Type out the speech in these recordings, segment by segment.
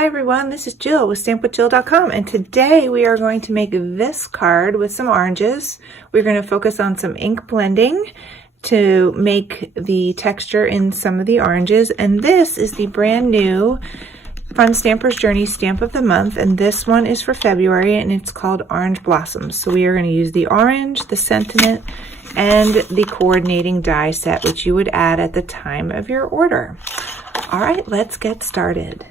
Hi everyone, this is Jill with stampwithjill.com, and today we are going to make this card with some oranges. We're going to focus on some ink blending to make the texture in some of the oranges, and this is the brand new Fun Stamper's Journey Stamp of the Month, and this one is for February and it's called Orange Blossoms. So we are going to use the orange, the sentiment, and the coordinating die set, which you would add at the time of your order. All right, let's get started.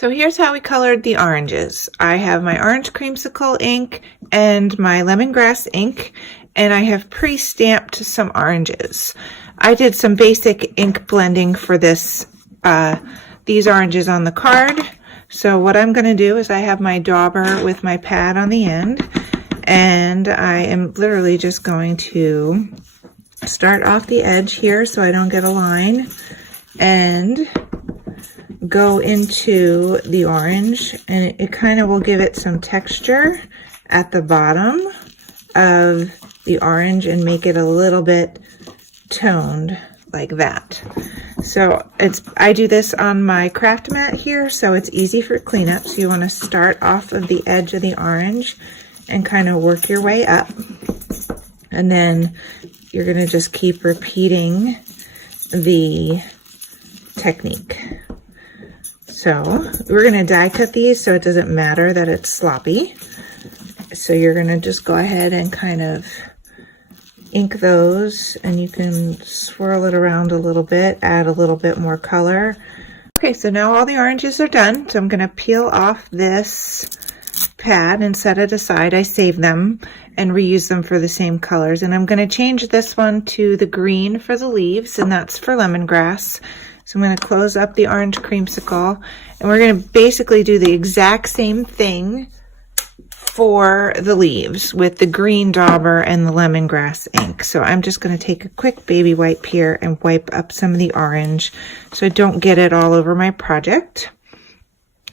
So here's how we colored the oranges. I have my orange creamsicle ink and my lemongrass ink, and I have pre-stamped some oranges. I did some basic ink blending for this these oranges on the card. So what I'm going to do is I have my dauber with my pad on the end, and I am literally just going to start off the edge here so I don't get a line and go into the orange, and it kind of will give it some texture at the bottom of the orange and make it a little bit toned like that. So I do this on my craft mat here, so it's easy for cleanup. So you want to start off of the edge of the orange and kind of work your way up, and then you're going to just keep repeating the technique. So we're going to die cut these so it doesn't matter that it's sloppy. So you're going to just go ahead and kind of ink those, and you can swirl it around a little bit, add a little bit more color. Okay, so now all the oranges are done. So I'm going to peel off this pad and set it aside. I save them and reuse them for the same colors. And I'm going to change this one to the green for the leaves, and that's for lemongrass. So I'm going to close up the orange creamsicle, and we're going to basically do the exact same thing for the leaves with the green dauber and the lemongrass ink. So I'm just going to take a quick baby wipe here and wipe up some of the orange so I don't get it all over my project.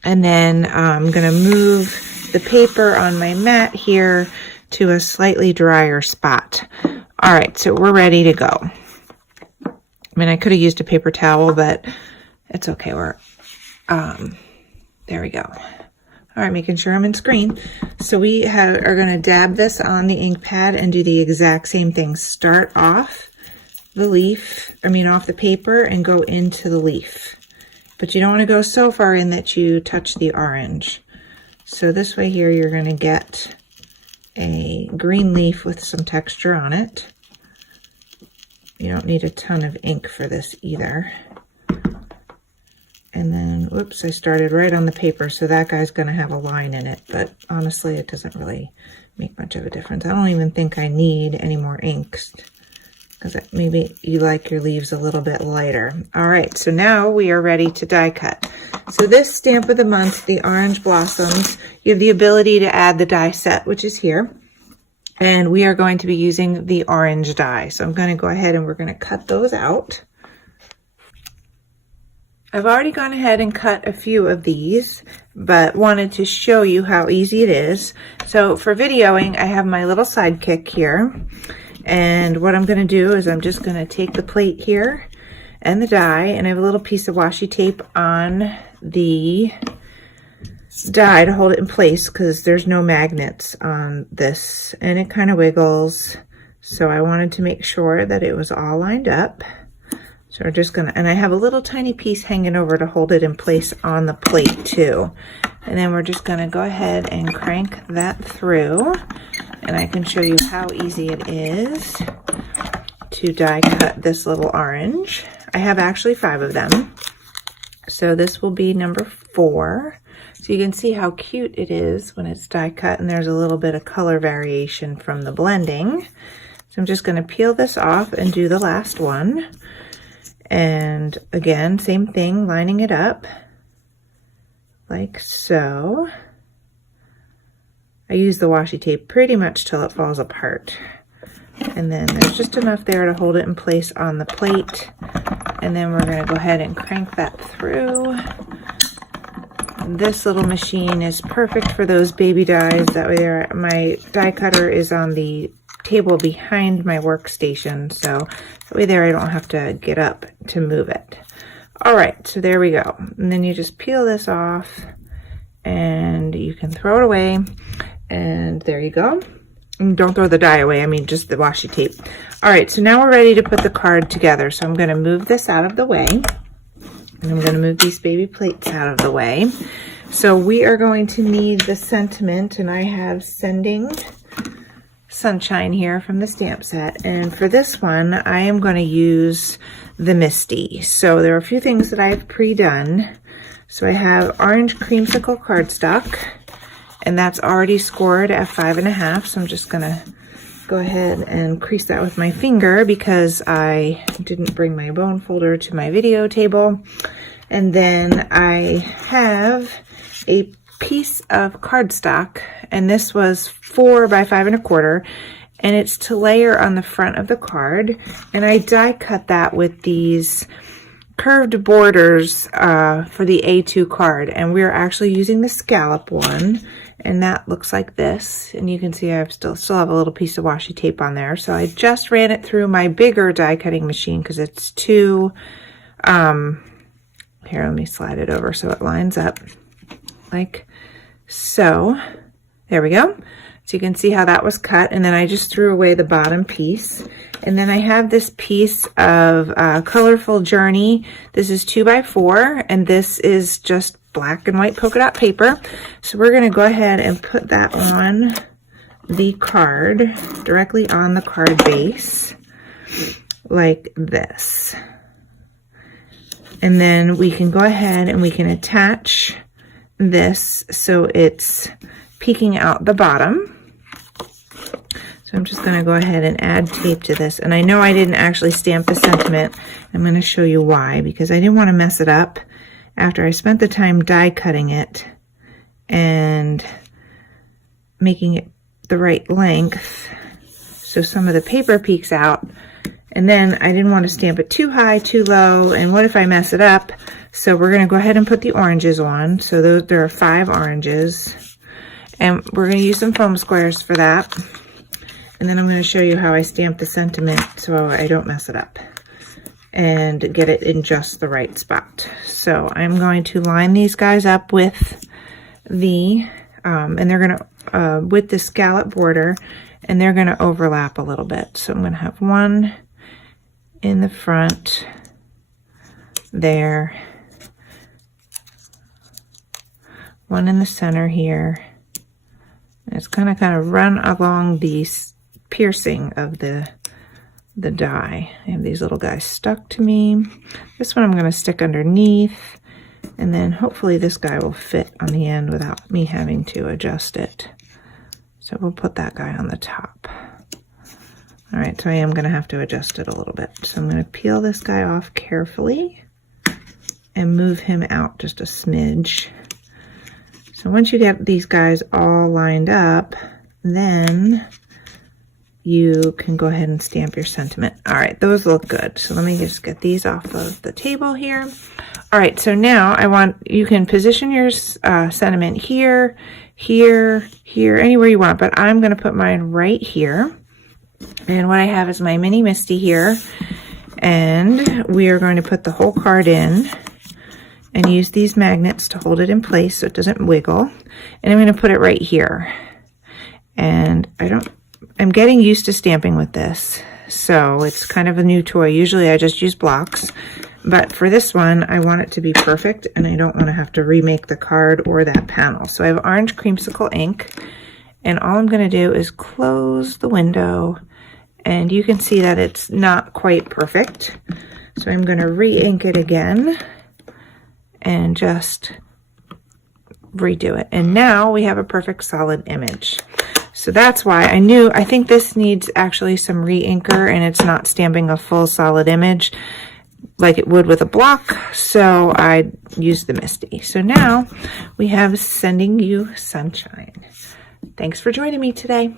And then I'm going to move the paper on my mat here to a slightly drier spot. All right, so we're ready to go. I mean, I could have used a paper towel, but it's okay. There we go. All right, making sure I'm in screen. So we are going to dab this on the ink pad and do the exact same thing. Start off the leaf, off the paper, and go into the leaf. But you don't want to go so far in that you touch the orange. So this way here, you're going to get a green leaf with some texture on it. You don't need a ton of ink for this either. And then, whoops, I started right on the paper, so that guy's going to have a line in it, but honestly, it doesn't really make much of a difference. I don't even think I need any more inks, because maybe you like your leaves a little bit lighter. All right, so now we are ready to die cut. So this stamp of the month, the Orange Blossoms, you have the ability to add the die set, which is here. And we are going to be using the orange die. So I'm going to go ahead and we're going to cut those out. I've already gone ahead and cut a few of these, but wanted to show you how easy it is. So for videoing, I have my little sidekick here. And what I'm going to do is I'm just going to take the plate here and the die, and I have a little piece of washi tape on the die to hold it in place because there's no magnets on this, and it kind of wiggles, so I wanted to make sure that it was all lined up. So we're just gonna, and I have a little tiny piece hanging over to hold it in place on the plate too, and then we're just gonna go ahead and crank that through, and I can show you how easy it is to die cut this little orange. I have actually 5 of them, so this will be number 4. So you can see how cute it is when it's die cut, and there's a little bit of color variation from the blending. So I'm just going to peel this off and do the last one. And again, same thing, lining it up like so. I use the washi tape pretty much till it falls apart. And then there's just enough there to hold it in place on the plate. And then we're going to go ahead and crank that through. This little machine is perfect for those baby dies. That way my die cutter is on the table behind my workstation, so that way there I don't have to get up to move it. All right, so there we go. And then you just peel this off and you can throw it away. And there you go. And don't throw the die away, I mean just the washi tape. All right, so now we're ready to put the card together. So I'm gonna move this out of the way. And I'm gonna move these baby plates out of the way. So we are going to need the sentiment, and I have Sending Sunshine here from the stamp set. And for this one, I am going to use the Misty. So there are a few things that I've pre-done. So I have orange creamsicle cardstock, and that's already scored at 5.5. So I'm just going to go ahead and crease that with my finger because I didn't bring my bone folder to my video table. And then I have a piece of cardstock, and this was 4 by 5 1/4, and it's to layer on the front of the card. And I die cut that with these curved borders for the A2 card, and we're actually using the scallop one, and that looks like this. And you can see I still have a little piece of washi tape on there. So I just ran it through my bigger die cutting machine because it's too here, let me slide it over so it lines up like so. There we go. So you can see how that was cut, and then I just threw away the bottom piece. And then I have this piece of Colorful Journey. This is 2 by 4, and this is just black and white polka dot paper. So we're gonna go ahead and put that on the card, directly on the card base, like this. And then we can go ahead and we can attach this so it's peeking out the bottom. So I'm just going to go ahead and add tape to this. And I know I didn't actually stamp the sentiment. I'm going to show you why, because I didn't want to mess it up after I spent the time die cutting it and making it the right length so some of the paper peeks out. And then I didn't want to stamp it too high, too low, and what if I mess it up? So we're going to go ahead and put the oranges on. So there are 5 oranges, and we're going to use some foam squares for that. And then I'm going to show you how I stamp the sentiment so I don't mess it up and get it in just the right spot. So I'm going to line these guys up with the, and they're going to, with the scallop border, and they're going to overlap a little bit. So I'm going to have one in the front there, one in the center here, and it's going to kind of run along the piercing of the die. I have these little guys stuck to me. This one I'm going to stick underneath, and then hopefully this guy will fit on the end without me having to adjust it. So we'll put that guy on the top. All right, so I am going to have to adjust it a little bit. So I'm going to peel this guy off carefully and move him out just a smidge. So once you get these guys all lined up, then you can go ahead and stamp your sentiment. All right, those look good. So let me just get these off of the table here. All right, so now you can position your sentiment here, here, here, anywhere you want, but I'm going to put mine right here. And what I have is my mini Misty here, and we are going to put the whole card in and use these magnets to hold it in place so it doesn't wiggle. And I'm going to put it right here. And I'm getting used to stamping with this, so it's kind of a new toy. Usually I just use blocks, but for this one I want it to be perfect, and I don't want to have to remake the card or that panel. So I have orange creamsicle ink, and all I'm going to do is close the window, and you can see that it's not quite perfect. So I'm going to re-ink it again and just redo it. And now we have a perfect solid image. So that's why I think this needs actually some re-inker, and it's not stamping a full solid image like it would with a block. So I used the Misty. So now we have Sending You Sunshine. Thanks for joining me today.